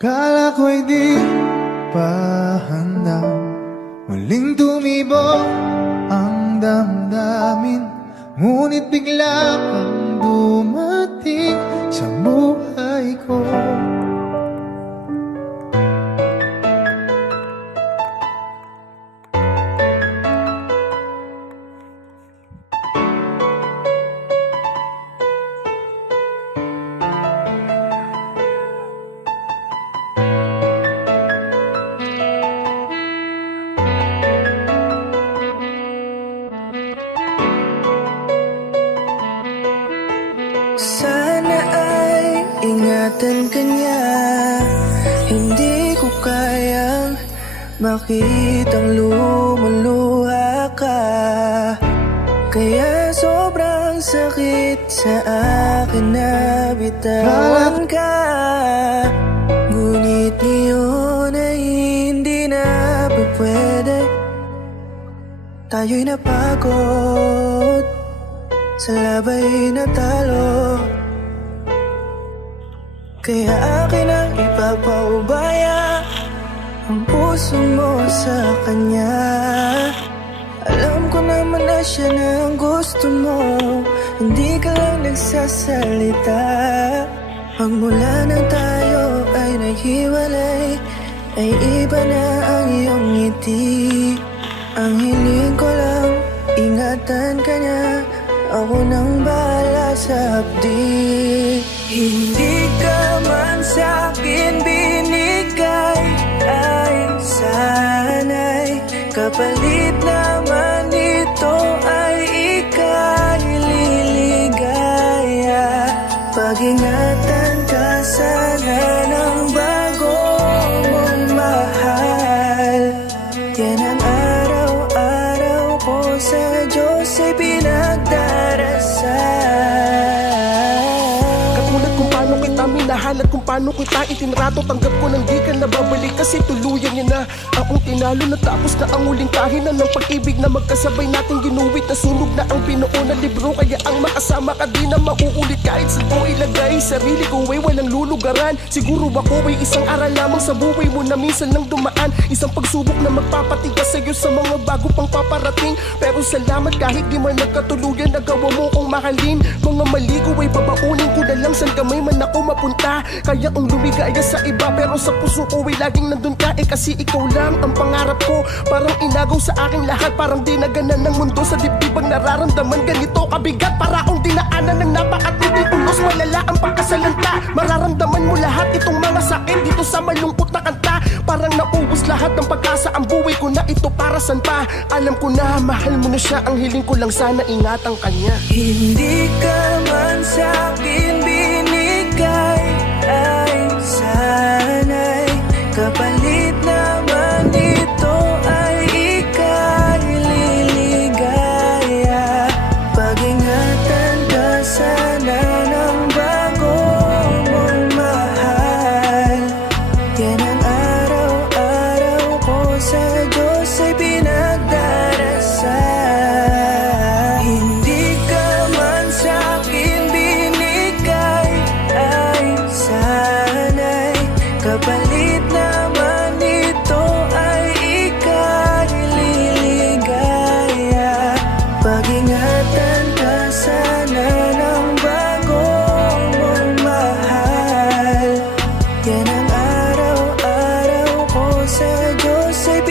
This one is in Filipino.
Kala ko'y di pa handa, muling tumibok ang damdamin. Ngunit bigla kang dumating sa buhay ko. Sana ay ingatan ka niya. Hindi ko kayang makitang lumuluha ka. Kaya sobrang sakit sa akin na bitawan ka. Ngunit ngayon ay hindi na pwede. Tayo'y napagod, sa labay na talo. Kaya akin ang ipapaubaya ang puso mo sa kanya. Alam ko naman na siya na ang gusto mo, hindi ka lang nagsasalita. Pagmula nang tayo ay naghiwalay, ay iba na ang iyong ngiti. Ang hiling ko lang, ingatan ka niya. Ako nang bahala sa hapdi. Hindi ka man sa'kin binigay, ay sana'y kapalit naman ito ay ika'y liligaya. Pag-ingatan ka sana ng bago mong mahal. Yan ang araw-araw ko sa Diyos ay pinagdarasal. Katulad kung paano kita minahal at kung paano kita itinrato, tanggap ko nang di ka nababalik kasi tuluyan niya na akong tinalo. Natapos na ang uling kahinan ng pag-ibig na magkasabay natin ginuwit. Nasunog na ang binuo na libro, kaya ang makasama ka di na mauulit. Kahit sa ko ilagay sarili ko ay walang lulugaran. Siguro ako ay isang aral lamang sa buhay mo na minsan lang dumaan. Isang pagsubok na magpapatigas sa'yo sa mga bago pang paparating. Pero salamat kahit di man nagkatuluyan, nagawa mo kong mahalin. Mga mali ko ay babaunin ko na lang saan kamay man ako mapunta. Kaya ang lumigaya sa iba pero sa puso ko ay laging nandun ka. Kasi ikaw lang ang pangarap ko. Parang inagaw sa aking lahat, parang dinaganan ng mundo sa dibdib ang nararamdaman. Ganito kabigat para akong dinaanan ng napakatinding ulos. Malala ang pagkasalanta, mararamdaman mo lahat itong mga sakit dito sa malungkot na kanta. Parang naubos lahat ng pag-asa, ang buhay ko na ito para saan pa. Alam ko na mahal mo na siya, ang hiling ko lang sana ingatan kanya. Hindi ka man sa'kin binigay, ay sana'y kapalit naman ito ay ika'y liligaya. Pag-ingatan ka sana ng bago mong mahal. Yan ang araw-araw ko sa Diyos ay pinagdarasal. Hindi ka man sa'kin binigay, ay sana'y kapalit naman ito ay ika'y liligaya. Pag-ingatan ka sana ng bago mong mahal. Yan ang araw-araw ko sa Diyos ay